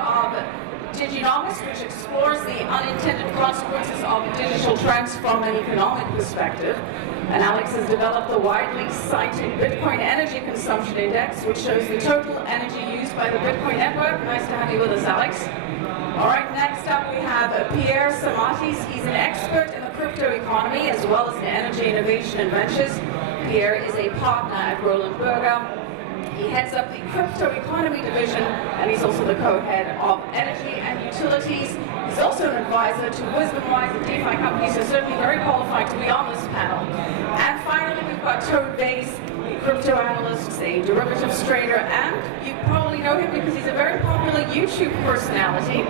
of Diginomics, which explores the unintended consequences of digital trends from an economic perspective. And Alex has developed the widely cited Bitcoin Energy Consumption Index, which shows the total energy used by the Bitcoin network. Nice to have you with us, Alex. All right, next up we have Pierre Samatis. He's an expert in the crypto economy as well as in energy innovation and ventures. Pierre is a partner at Roland Berger. He heads up the crypto economy division, and he's also the co-head of energy and utilities. He's also an advisor to WisdomWise and DeFi companies, so certainly very qualified to be on this panel. And finally, we've got Vays, a crypto analyst, a derivatives trader, and you probably know him because he's a very popular YouTube personality.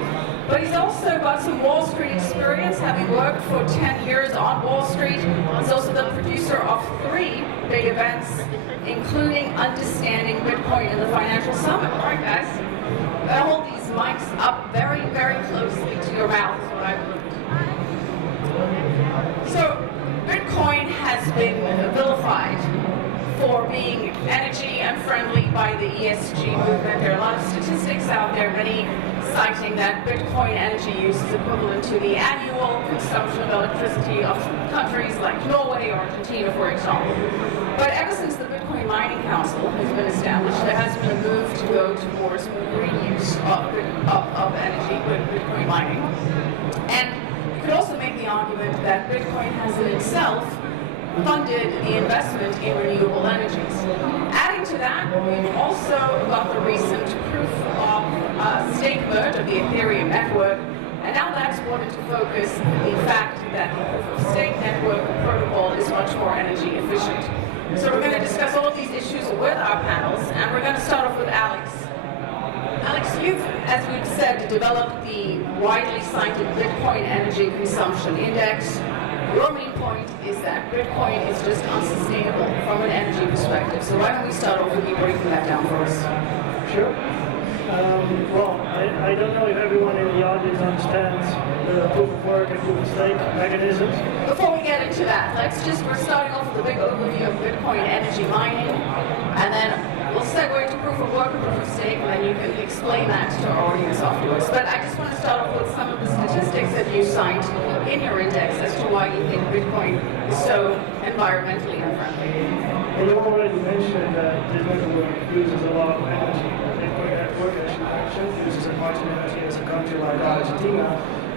But he's also got some Wall Street experience, having worked for 10 years on Wall Street. He's also the producer of 3 big events, including Understanding Bitcoin and the Financial Summit. All right, guys. I'm going to hold these mics up very, very closely to your mouth. So, Bitcoin has been vilified for being energy unfriendly by the ESG movement. There are a lot of statistics out there, many citing that Bitcoin energy use is equivalent to the annual consumption of electricity of countries like Norway or Argentina, for example. But ever since the Bitcoin Mining Council has been established, there has been a move to go towards green use of energy with Bitcoin mining. And you could also make the argument that Bitcoin has in itself funded the investment in renewable energies. Adding to that, we've also got the recent proof of stake merge of the Ethereum network, and now that's brought into focus the fact that the proof of stake network protocol is much more energy efficient. So we're going to discuss all of these issues with our panels, and we're going to start off with Alex. Alex, you've, as we've said, developed the widely cited Bitcoin Energy Consumption Index. Your main point is that Bitcoin is just unsustainable from an energy perspective. So why don't we start off with you breaking that down for us? Sure. Well, I don't know if everyone in the audience understands the proof of work and proof of stake mechanisms. Before we get into that, we're starting off with a big overview of Bitcoin energy mining, and then we'll segue into proof of work and proof of stake, and then you can explain that to our audience afterwards. But I just want to start off with some of the statistics that you cite in your index as to why you think Bitcoin is so environmentally unfriendly. Well, you already mentioned that this network uses a lot of energy. Bitcoin network, as you mentioned, uses as much energy as a country like Argentina.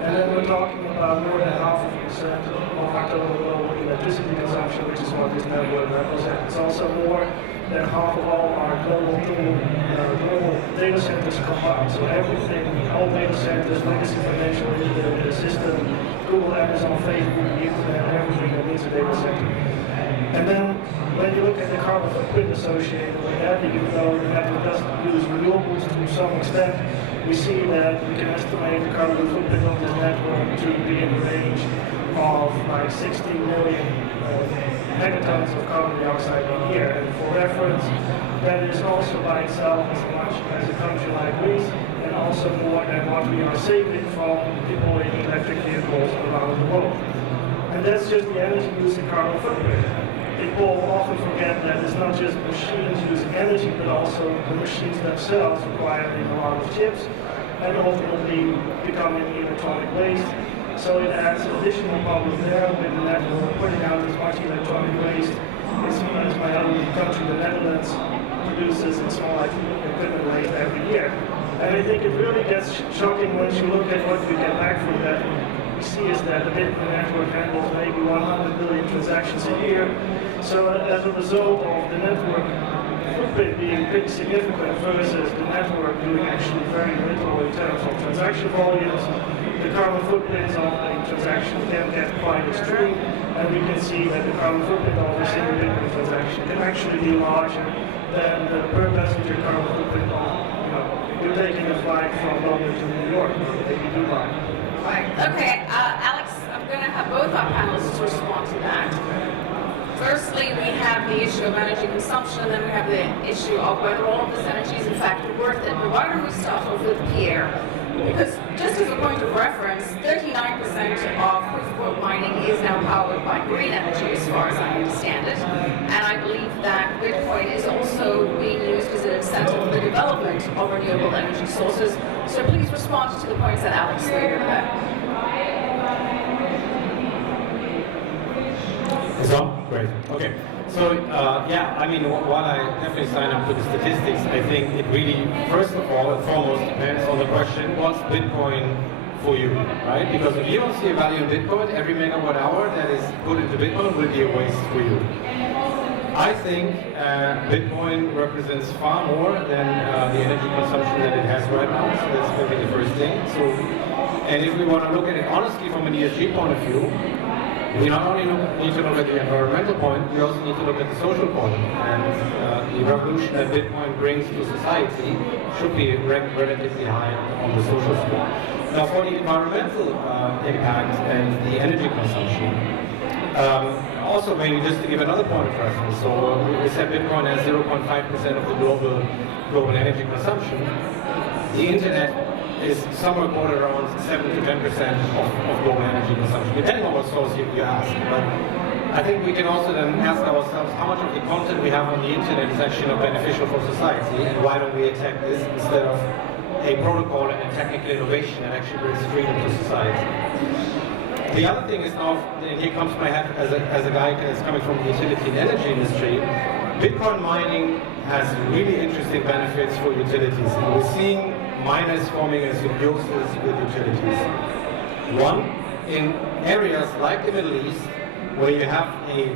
And then we're talking about more than 0.5% of our total global electricity consumption, which is what this network represents. It's also more than half of all our global data centers combined. So everything, all data centers, legacy financial system, Google, Amazon, Facebook, the internet, everything that needs a data center. And then when you look at the carbon footprint associated with that, even though the network doesn't use renewables to some extent, we see that we can estimate the carbon footprint of this network to be in the range of like 60 million megatons of carbon dioxide a year. And for reference, that is also by itself as much as a country like Greece, and also more than what we are saving from deploying electric vehicles around the world. And that's just the energy using carbon footprint. People often forget that it's not just machines using energy, but also the machines themselves requiring a lot of chips and ultimately becoming electronic waste. So it adds additional problem there with the network putting out as much electronic waste as my own country, the Netherlands, produces in small equipment waste every year. And I think it really gets shocking once you look at what we get back from that. We see is that the Bitcoin network handles maybe 100 billion transactions a year. So as a result of the network footprint being pretty significant versus the network doing actually very little in terms of transaction volumes, the carbon footprints of a transaction can get quite extreme, and we can see that the carbon footprint of a single Bitcoin transaction can actually be larger than the per passenger carbon footprint of, you're taking a flight from London to New York, maybe Dubai. Right. Okay, Alex, I'm going to have both our panelists respond to that. Firstly, we have the issue of energy consumption, and then we have the issue of whether all of this energy is in fact worth it. But why don't we start off with Pierre? Because just as a point of reference, 39% of proof of work mining is now powered by green energy, as far as I understand it. And I believe that Bitcoin is also being used as an incentive for the development of renewable energy sources. So please respond to the points that Alex made over there. It's on? Great. Okay. So, yeah, I mean, while I definitely sign up to the statistics, I think it really, first of all and foremost, depends on the question, what's Bitcoin for you, right? Because if you don't see a value in Bitcoin, every megawatt hour that is put into Bitcoin will be a waste for you. I think Bitcoin represents far more than the energy consumption that it has right now, so that's going to be the first thing. So, and if we want to look at it honestly from an ESG point of view, we not only need to look at the environmental point, we also need to look at the social point. And the revolution that Bitcoin brings to society should be ranked relatively high on the social score. Now for the environmental impact and the energy consumption, also maybe just to give another point of reference, so we said Bitcoin has 0.5% of the global energy consumption. The internet is somewhere quoted around 7 to 10% of global energy consumption, depending on what source you ask. But I think we can also then ask ourselves how much of the content we have on the internet is actually not beneficial for society, and why don't we attack this instead of a protocol and a technical innovation that actually brings freedom to society. The other thing is now, and here comes my hat as a guy that's coming from the utility and energy industry, Bitcoin mining has really interesting benefits for utilities. And we're seeing miners forming as symbiosis with utilities. One, in areas like the Middle East, where you have a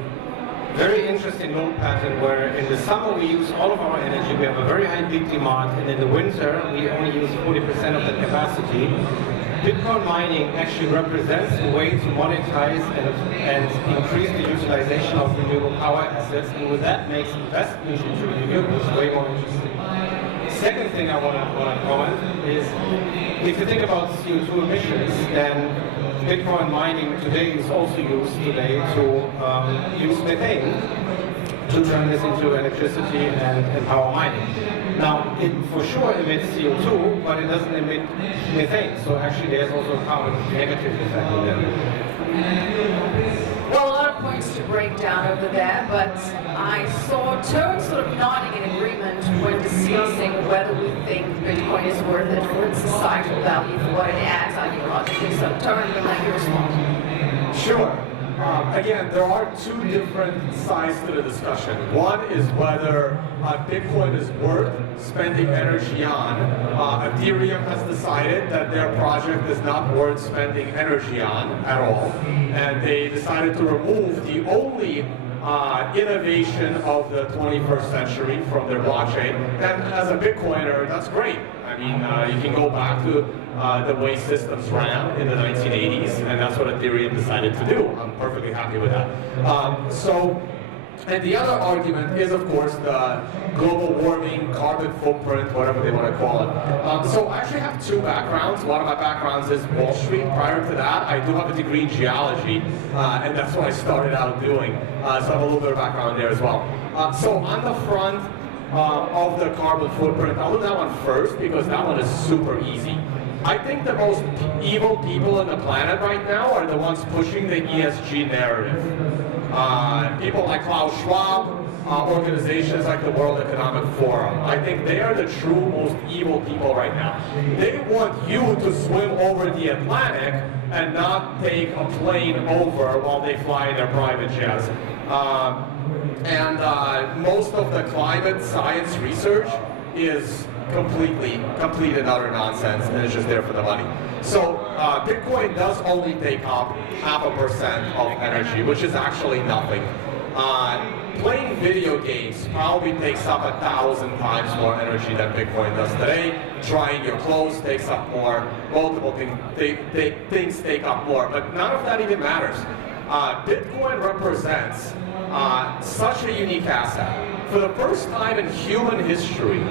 very interesting load pattern where in the summer we use all of our energy, we have a very high peak demand, and in the winter we only use 40% of that capacity. Bitcoin mining actually represents a way to monetize and increase the utilization of renewable power assets, and with that makes investments into renewables way more interesting. Second thing I want to comment is, if you think about CO2 emissions, then Bitcoin mining today is also used today to use methane to turn this into electricity and power mining. Now, it for sure emits CO2, but it doesn't emit methane, so actually there's also a carbon negative effect in there. Well, a lot of points to break down over there, but I saw Toad sort of nodding in agreement when discussing whether we think Bitcoin is worth it for its societal value, for what it adds ideologically. So Toad, I'm going to let you respond. Sure. Again, there are two different sides to the discussion. One is whether Bitcoin is worth spending energy on. Ethereum has decided that their project is not worth spending energy on at all, and they decided to remove the only innovation of the 21st century from their blockchain. And as a Bitcoiner, that's great. I mean, you can go back to the way systems ran in the 1980s, and that's what Ethereum decided to do. I'm perfectly happy with that. And the other argument is, of course, the global warming, carbon footprint, whatever they want to call it. So I actually have two backgrounds. One of my backgrounds is Wall Street. Prior to that, I do have a degree in geology, and that's what I started out doing. So I have a little bit of background there as well. So on the front of the carbon footprint, I'll do that one first because that one is super easy. I think the most evil people on the planet right now are the ones pushing the ESG narrative. People like Klaus Schwab, organizations like the World Economic Forum. I think they are the true most evil people right now. They want you to swim over the Atlantic and not take a plane over while they fly in their private jets. And most of the climate science research is complete and utter nonsense, and it's just there for the money. So Bitcoin does only take up 0.5% of energy, which is actually nothing. Playing video games probably takes up 1,000 times more energy than Bitcoin does today. Drying your clothes takes up more. Multiple things take up more, but none of that even matters. Bitcoin represents such a unique asset. For the first time in human history,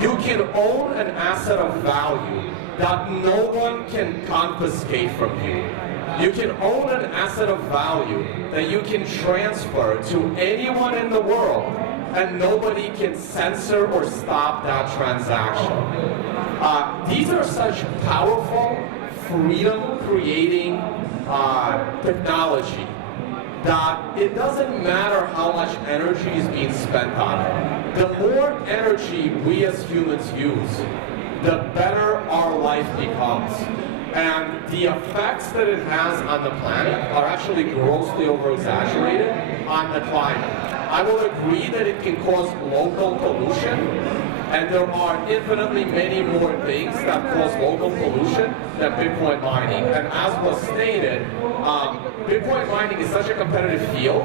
you can own an asset of value that no one can confiscate from you. You can own an asset of value that you can transfer to anyone in the world, and nobody can censor or stop that transaction. These are such powerful, freedom-creating technology that it doesn't matter how much energy is being spent on it. The more energy we as humans use, the better our life becomes. And the effects that it has on the planet are actually grossly over-exaggerated on the climate. I will agree that it can cause local pollution, and there are infinitely many more things that cause local pollution than Bitcoin mining. And as was stated, Bitcoin mining is such a competitive field.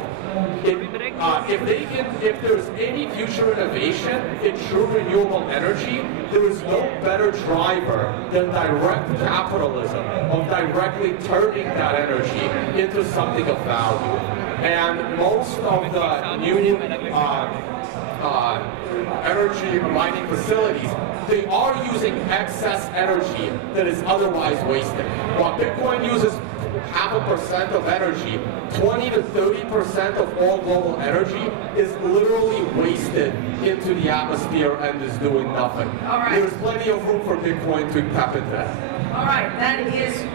If there's any future innovation in true renewable energy, there is no better driver than direct capitalism of directly turning that energy into something of value. And most of the new energy mining facilities, they are using excess energy that is otherwise wasted. While Bitcoin uses 0.5% of energy, 20 to 30% of all global energy is literally wasted into the atmosphere and is doing nothing. All right. There's plenty of room for Bitcoin to tap into that. All right, that is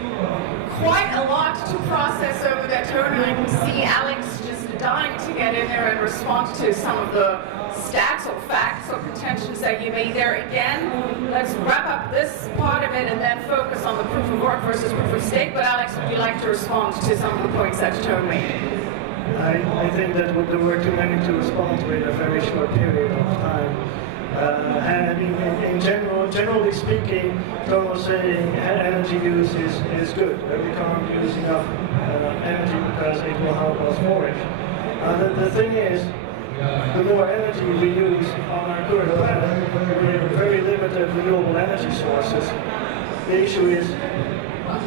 quite a lot to process over that turn, and I can see Alex just dying to get in there and respond to some of the stats or facts or contentions that you made there. Again, let's wrap up this part of it and then focus on the proof of work versus proof of stake. But Alex, would you like to respond to some of the points that Tone made? I think that there were too many to respond to in a very short period of time. And in general, generally speaking, Tom was saying energy use is good. We can't use enough energy because it will help us flourish. The thing is, the more energy we use on our current planet, we have very limited renewable energy sources. The issue is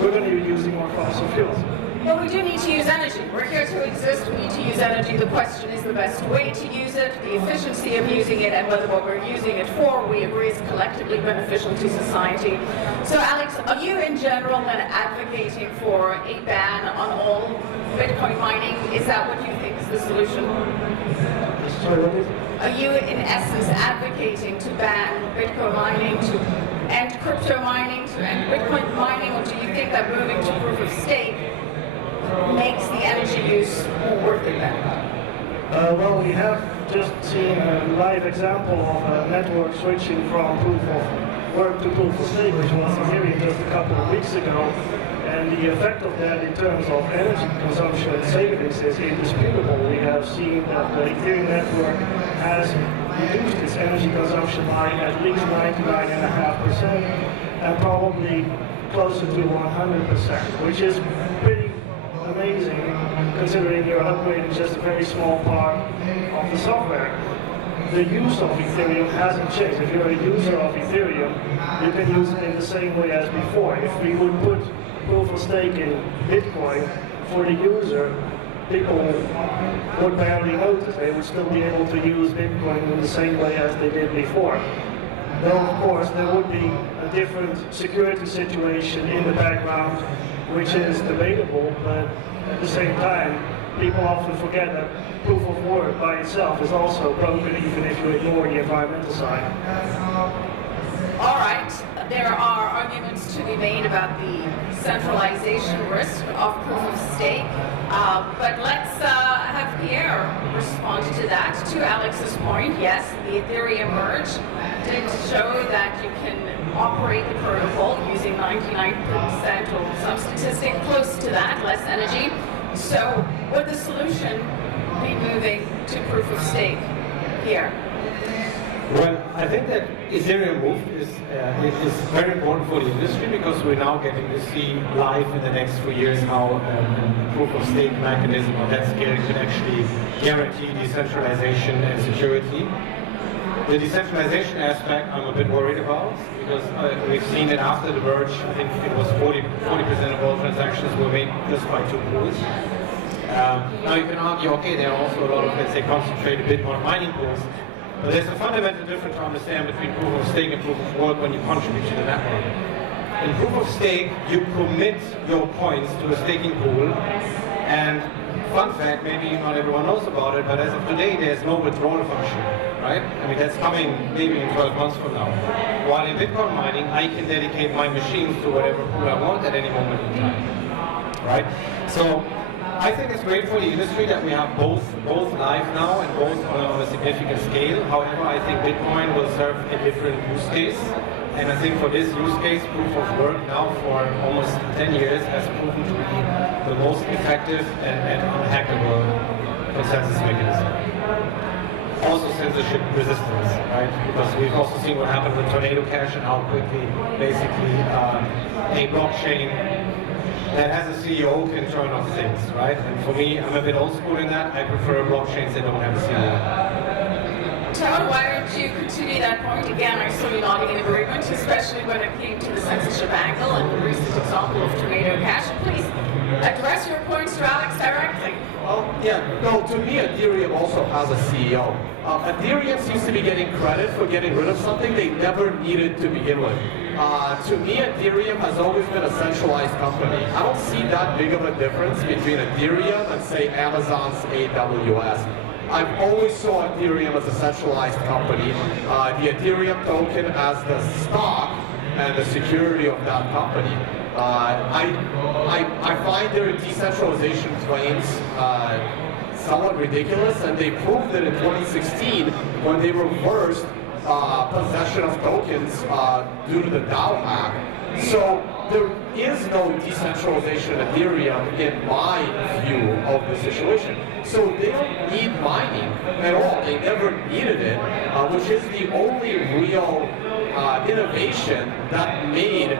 we're going to be using more fossil fuels. Well, we do need to use energy. We're here to exist. We need to use energy. The question is the best way to use it, the efficiency of using it, and whether what we're using it for, we agree, is collectively beneficial to society. So, Alex, are you in general then advocating for a ban on all Bitcoin mining? Is that what you think is the solution? Sorry, what is it? Are you, in essence, advocating to ban Bitcoin mining, to end crypto mining, to end Bitcoin mining, or do you think that moving to proof of stake makes the energy use more worth it then? Well, we have just seen a live example of a network switching from proof of work to proof of stake, which was in Ethereum just a couple of weeks ago. And the effect of that in terms of energy consumption and savings is indisputable. We have seen that the Ethereum network has reduced its energy consumption by at least 99.5% and probably closer to 100%, which is pretty amazing considering you're upgrading just a very small part of the software. The use of Ethereum hasn't changed. If you're a user of Ethereum, you can use it in the same way as before. If we would put proof of stake in Bitcoin for the user, people would barely notice. They would still be able to use Bitcoin in the same way as they did before. Though, of course, there would be a different security situation in the background, which is debatable, but at the same time, people often forget that proof of work by itself is also broken, even if you ignore the environmental side. All right, there are arguments to be made about the centralization risk of proof of stake, but let's have Pierre respond to that. To Alex's point, yes, the Ethereum merge did show that you can operate the protocol using 99% or some statistic close to that, less energy. So would the solution be moving to proof of stake here? Well, I think that Ethereum move is very important for the industry because we're now getting to see live in the next few years how a proof of stake mechanism on that scale can actually guarantee decentralization and security. The decentralization aspect I'm a bit worried about because we've seen that after the merge, I think it was 40% of all transactions were made just by two pools. Now you can argue, okay, there are also a lot of, let's say, concentrated Bitcoin mining pools, but there's a fundamental difference to understand between proof of stake and proof of work when you contribute to the network. In proof of stake, you commit your points to a staking pool, and fun fact, maybe not everyone knows about it, but as of today, there's no withdrawal function, right? I mean, that's coming maybe in 12 months from now. While in Bitcoin mining, I can dedicate my machines to whatever pool I want at any moment in time, right? So I think it's great for the industry that we have both live now and both on a significant scale. However, I think Bitcoin will serve a different use case. And I think for this use case, proof of work now for almost 10 years has proven to be the most effective and unhackable consensus mechanism. Also censorship resistance, right? Because we've also seen what happened with Tornado Cash and how quickly basically a blockchain that has a CEO can turn off things, right? And for me, I'm a bit old school in that. I prefer blockchains that don't have a CEO. Toad, why don't you continue that point again? I saw you nodding in agreement, especially when it came to the censorship angle and the recent example of Tornado Cash. Please address your points to Alex directly. No, to me, Ethereum also has a CEO. Ethereum seems to be getting credit for getting rid of something they never needed to begin with. To me, Ethereum has always been a centralized company. I don't see that big of a difference between Ethereum and, say, Amazon's AWS. I've always saw Ethereum as a centralized company, the Ethereum token as the stock and the security of that company. I find their decentralization claims somewhat ridiculous, and they proved it in 2016 when they reversed possession of tokens due to the DAO hack. So there is no decentralization in Ethereum in my view of the situation. So they don't need mining at all. They never needed it, which is the only real innovation that made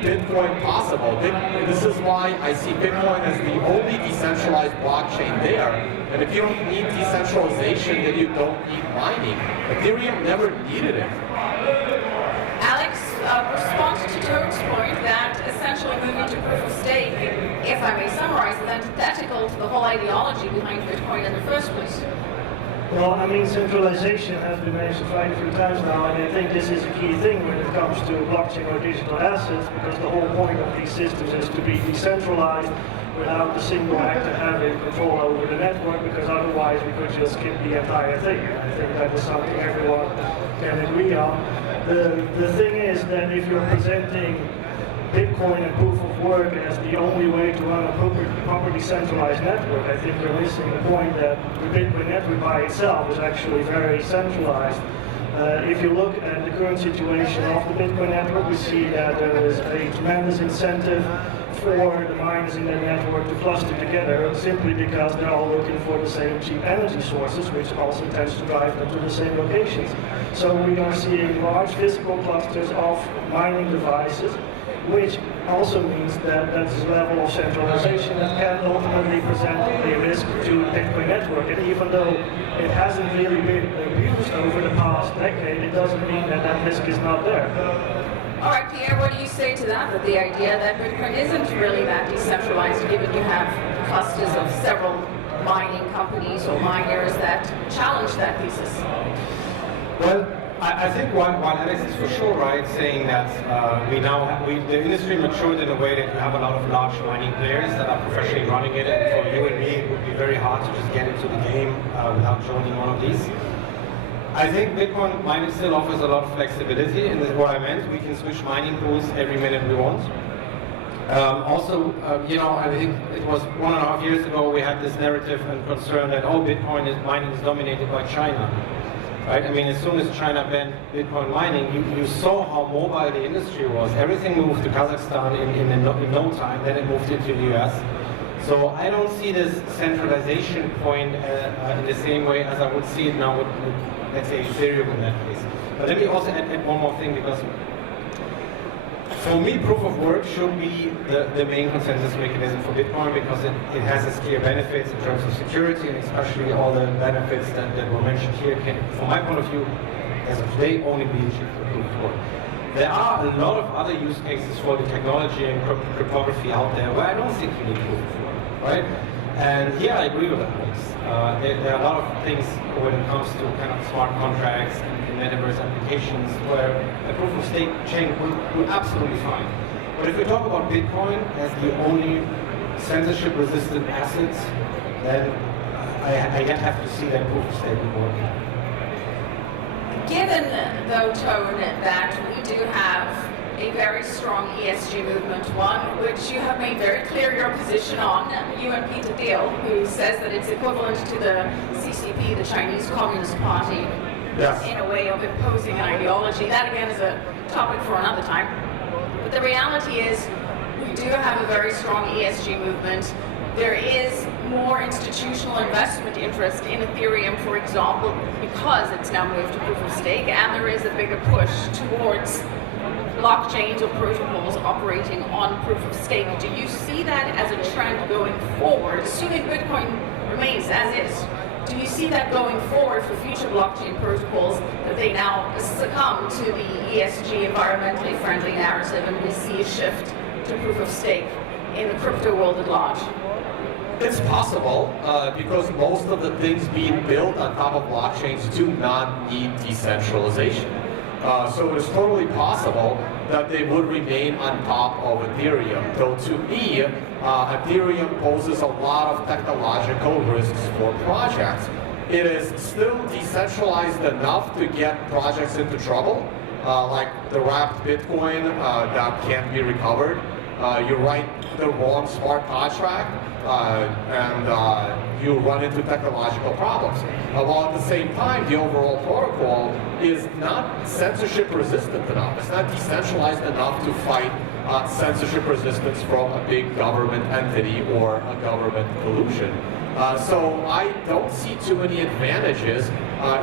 Bitcoin possible. This is why I see Bitcoin as the only decentralized blockchain there. And if you don't need decentralization, then you don't need mining. Ethereum never needed it. Alex, respond to Toad's point that essentially moving to proof of stake, if I may summarize, is antithetical to the whole ideology behind Bitcoin in the first place. Well, I mean, centralization has been mentioned quite a few times now, and I think this is a key thing when it comes to blockchain or digital assets, because the whole point of these systems is to be decentralized without the single actor having control over the network, because otherwise we could just skip the entire thing. I think that is something everyone can agree on. The thing is that if you're presenting Bitcoin and proof of work as the only way to run a properly centralized network, I think you're missing the point that the Bitcoin network by itself is actually very centralized. If you look at the current situation of the Bitcoin network, we see that there is a tremendous incentive for the miners in the network to cluster together, simply because they're all looking for the same cheap energy sources, which also tends to drive them to the same locations. So we are seeing large physical clusters of mining devices, which also means that that's a level of centralization that can ultimately present a risk to the Bitcoin network. And even though it hasn't really been abused over the past decade, it doesn't mean that that risk is not there. All right, Pierre, what do you say to that? That the idea that Bitcoin isn't really that decentralized, given you have clusters of several mining companies or miners that challenge that thesis? Well, I think while Alex is for sure right, saying that the industry matured in a way that you have a lot of large mining players that are professionally running it, and for you and me, it would be very hard to just get into the game without joining one of these. I think Bitcoin mining still offers a lot of flexibility, and this is what I meant. We can switch mining pools every minute we want. I think it was 1.5 years ago we had this narrative and concern that Bitcoin mining is dominated by China. Right? I mean, as soon as China banned Bitcoin mining, you saw how mobile the industry was. Everything moved to Kazakhstan in no time, then it moved into the US. So I don't see this centralization point in the same way as I would see it now with let's say, Ethereum in that case. But let me also add one more thing, because for me, proof of work should be the main consensus mechanism for Bitcoin, because it has its clear benefits in terms of security, and especially all the benefits that were mentioned here can, from my point of view, as of today, only be achieved with proof of work. There are a lot of other use cases for the technology and cryptography out there where I don't think you need proof of work, right? And here I agree with Alex. There are a lot of things when it comes to kind of smart contracts and metaverse applications where a proof of stake chain would absolutely fine. But if we talk about Bitcoin as the only censorship resistant assets, then I yet have to see that proof of stake would work. Given, though, Tone, that we do have a very strong ESG movement, one which you have made very clear your position on, you and Peter Thiel, who says that it's equivalent to the CCP, the Chinese Communist Party, Yes. in a way of imposing an ideology. That again is a topic for another time. But the reality is we do have a very strong ESG movement. There is more institutional investment interest in Ethereum, for example, because it's now moved to proof of stake, and there is a bigger push towards blockchains or protocols operating on proof of stake. Do you see that as a trend going forward, assuming Bitcoin remains as is? Do you see that going forward for future blockchain protocols, that they now succumb to the ESG, environmentally friendly narrative, and we see a shift to proof of stake in the crypto world at large? It's possible because most of the things being built on top of blockchains do not need decentralization. So it is totally possible that they would remain on top of Ethereum. Though to me, Ethereum poses a lot of technological risks for projects. It is still decentralized enough to get projects into trouble, like the wrapped Bitcoin that can't be recovered. You write the wrong smart contract, and you run into technological problems. While at the same time, the overall protocol is not censorship resistant enough. It's not decentralized enough to fight censorship resistance from a big government entity or a government collusion. So I don't see too many advantages.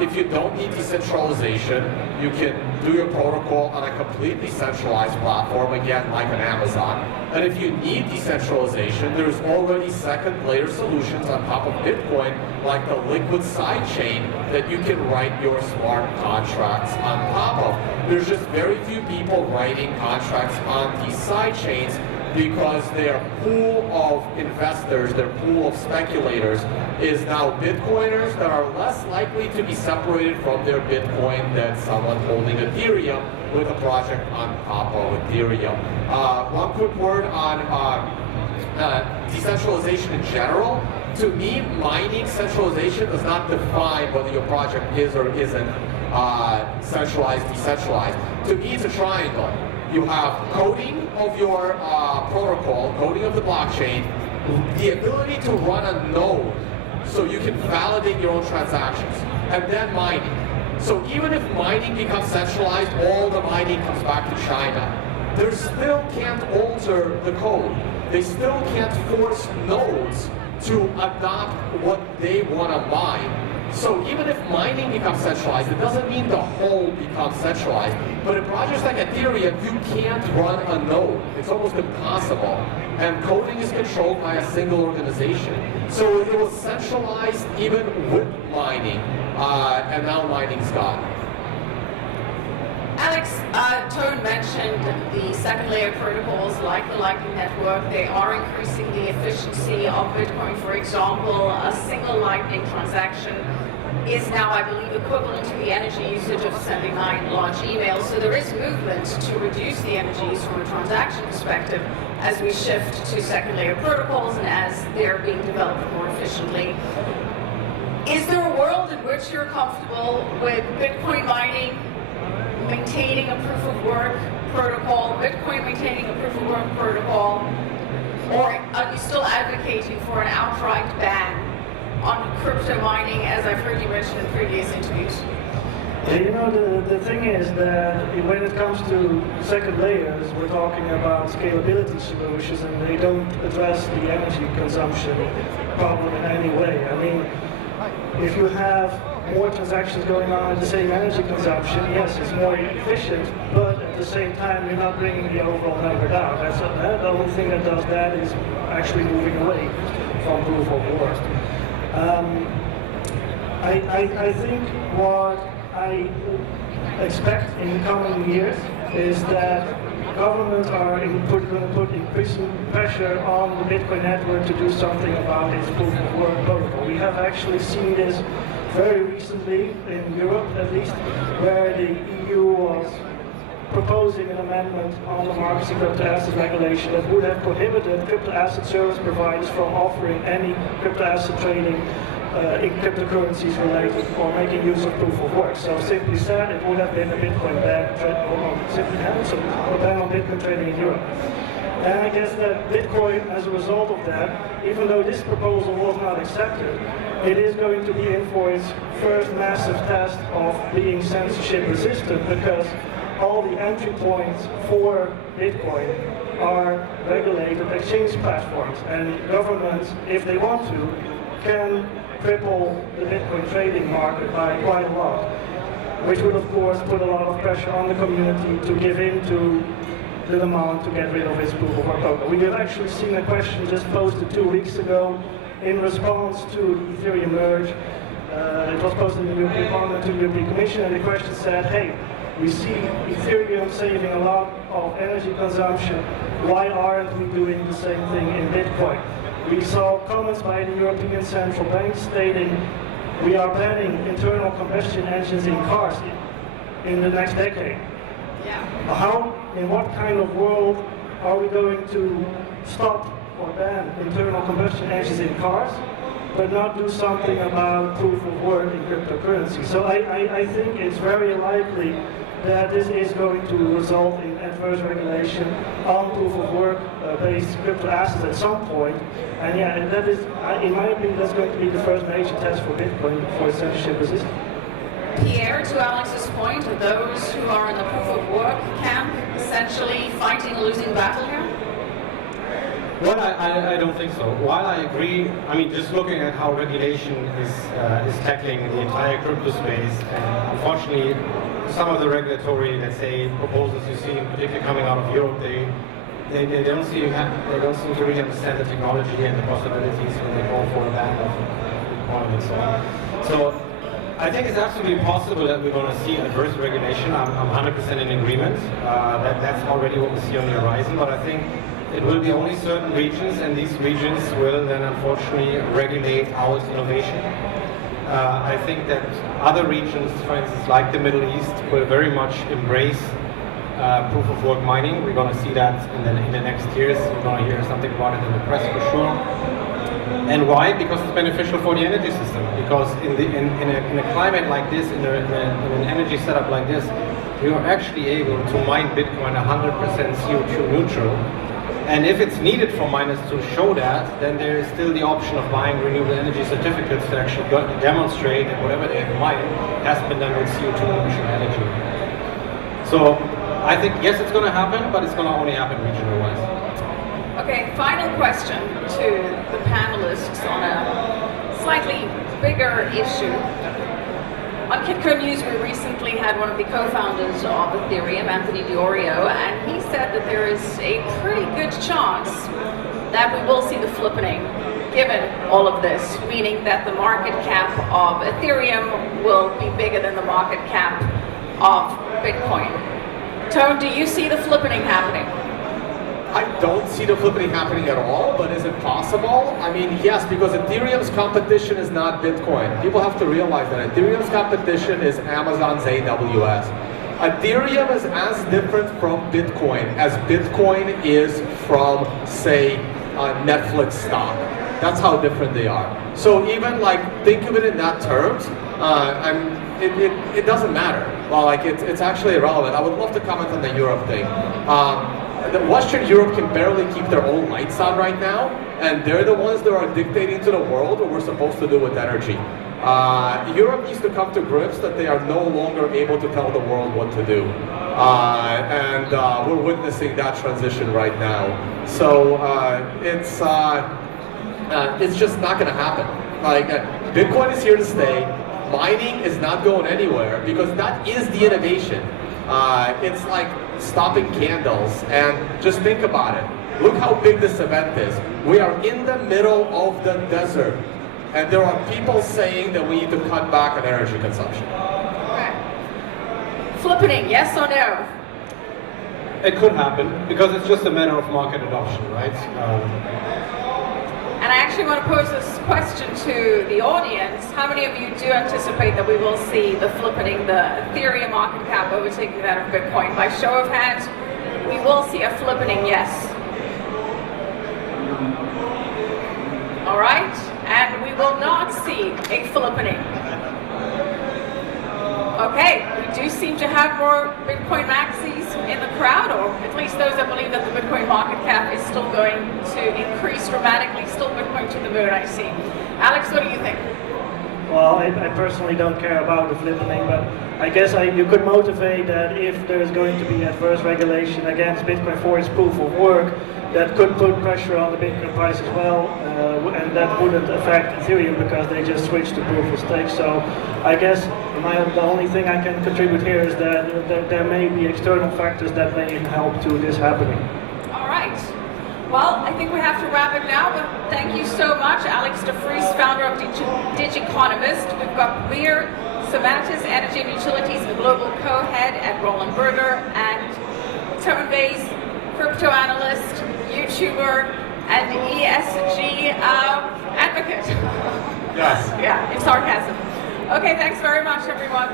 If you don't need decentralization, you can do your protocol on a completely centralized platform, again, like an Amazon. And if you need decentralization, there's already second layer solutions on top of Bitcoin, like the liquid sidechain that you can write your smart contracts on top of. There's just very few people writing contracts on these sidechains because their pool of investors, their pool of speculators is now Bitcoiners that are less likely to be separated from their Bitcoin than someone holding Ethereum with a project on top of Ethereum. One quick word on decentralization in general. To me, mining centralization does not define whether your project is or isn't centralized, decentralized. To me, it's a triangle. You have coding of your protocol, coding of the blockchain, the ability to run a node so you can validate your own transactions, and then mining. So even if mining becomes centralized, all the mining comes back to China. They still can't alter the code. They still can't force nodes to adopt what they want to mine. So even if mining becomes centralized, it doesn't mean the whole becomes centralized. But in projects like Ethereum, you can't run a node. It's almost impossible. And coding is controlled by a single organization. So it was centralized even with mining, and now mining's gone. Alex, Tone mentioned the second layer protocols like the Lightning Network. They are increasing the efficiency of Bitcoin. For example, a single Lightning transaction is now, I believe, equivalent to the energy usage of sending 9 large emails. So there is movement to reduce the energy use from a transaction perspective as we shift to second layer protocols and as they're being developed more efficiently. Is there a world in which you're comfortable with Bitcoin mining maintaining a proof of work protocol, Bitcoin maintaining a proof of work protocol, or are you still advocating for an outright ban on crypto mining, as I've heard you mention in previous interviews? Yeah, you know, the thing is that when it comes to second layers, we're talking about scalability solutions, and they don't address the energy consumption problem in any way. I mean, if you have more transactions going on at the same energy consumption, yes, it's more efficient, but at the same time, you're not bringing the overall number down. The only thing that does that is actually moving away from proof of work. I think what I expect in the coming years is that governments are going to put increasing pressure on the Bitcoin network to do something about its proof of work protocol. We have actually seen this very recently in Europe, at least, where the EU was proposing an amendment on the markets and crypto asset regulation that would have prohibited crypto asset service providers from offering any crypto asset trading in cryptocurrencies related or making use of proof of work. So simply said, it would have been a Bitcoin ban, a ban on Bitcoin trading in Europe. And I guess that Bitcoin, as a result of that, even though this proposal was not accepted, it is going to be in for its first massive test of being censorship resistant, because all the entry points for Bitcoin are regulated exchange platforms, and governments, if they want to, can cripple the Bitcoin trading market by quite a lot, which would of course put a lot of pressure on the community to give in to the demand to get rid of its proof of work token. We have actually seen a question just posted 2 weeks ago in response to the Ethereum merge. It was posted in the European Parliament to the European Commission, and the question said, hey, we see Ethereum saving a lot of energy consumption. Why aren't we doing the same thing in Bitcoin? We saw comments by the European Central Bank stating we are banning internal combustion engines in cars in the next decade. Yeah. How, in what kind of world are we going to stop or ban internal combustion engines in cars, but not do something about proof of work in cryptocurrency? So I think it's very likely that this is going to result in adverse regulation on proof of work based crypto assets at some point. And yeah, and that is, in my opinion, that's going to be the first major test for Bitcoin for its censorship resistance. Pierre, to Alex's point, are those who are in the proof of work camp essentially fighting a losing battle here? Well, I don't think so. While I agree, I mean, just looking at how regulation is tackling the entire crypto space, and unfortunately, some of the regulatory, let's say, proposals you see, particularly coming out of Europe, they don't seem to really understand the technology and the possibilities when they go for a ban of Bitcoin and so on. So I think it's absolutely possible that we're going to see adverse regulation. I'm 100% in agreement. That's already what we see on the horizon, but I think it will be only certain regions, and these regions will then unfortunately regulate out innovation. I think that other regions, for instance, like the Middle East, will very much embrace proof of work mining. We're going to see that in the next years. We're going to hear something about it in the press for sure. And why? Because it's beneficial for the energy system. Because in a climate like this, in an energy setup like this, you are actually able to mine Bitcoin 100% CO2 neutral. And if it's needed for miners to show that, then there is still the option of buying renewable energy certificates to actually demonstrate that whatever they have mined has been done with CO2 neutral energy. So I think, yes, it's going to happen, but it's going to only happen regional-wise. Okay, final question to the panelists on a slightly bigger issue. On Kitco News, we recently had one of the co-founders of Ethereum, Anthony Diorio, and he said that there is a pretty good chance that we will see the flippening given all of this, meaning that the market cap of Ethereum will be bigger than the market cap of Bitcoin. Tone, do you see the flippening happening? I don't see the flipping happening at all, but is it possible? I mean, yes, because Ethereum's competition is not Bitcoin. People have to realize that Ethereum's competition is Amazon's AWS. Ethereum is as different from Bitcoin as Bitcoin is from, say, Netflix stock. That's how different they are. So even like, think of it in that terms, it doesn't matter. Well, like it's actually irrelevant. I would love to comment on the Europe thing. Western Europe can barely keep their own lights on right now, and they're the ones that are dictating to the world what we're supposed to do with energy. Europe needs to come to grips that they are no longer able to tell the world what to do. And we're witnessing that transition right now. So it's just not going to happen. Like Bitcoin is here to stay. Mining is not going anywhere because that is the innovation. It's like stopping candles, and just think about it. Look how big this event is. We are in the middle of the desert, and there are people saying that we need to cut back on energy consumption. Okay. Flippening, yes or no? It could happen, because it's just a matter of market adoption, right? And I actually want to pose this question to the audience. How many of you do anticipate that we will see the flippening, the Ethereum market cap overtaking that of Bitcoin? By show of hands, we will see a flippening, yes. All right. and we will not see a flippening. Okay, we do seem to have more Bitcoin maxis in the crowd, or at least those that believe that the Bitcoin market cap is still going to increase dramatically, still Bitcoin to the moon, I see. Alex, what do you think? Well, I personally don't care about the flippening, but I guess you could motivate that if there's going to be adverse regulation against Bitcoin for its proof of work, that could put pressure on the Bitcoin price as well, and that wouldn't affect Ethereum because they just switched to proof of stake. So I guess the only thing I can contribute here is that there may be external factors that may help to this happening. All right. Well, I think we have to wrap it now, but thank you so much, Alex de Vries, founder of Digiconomist. We've got Weir Samatas, Energy and Utilities Global Co-Head at Roland Berger, and Tone Vays, crypto analyst, YouTuber, and ESG advocate. Yes. Yeah, in sarcasm. Okay, thanks very much, everyone.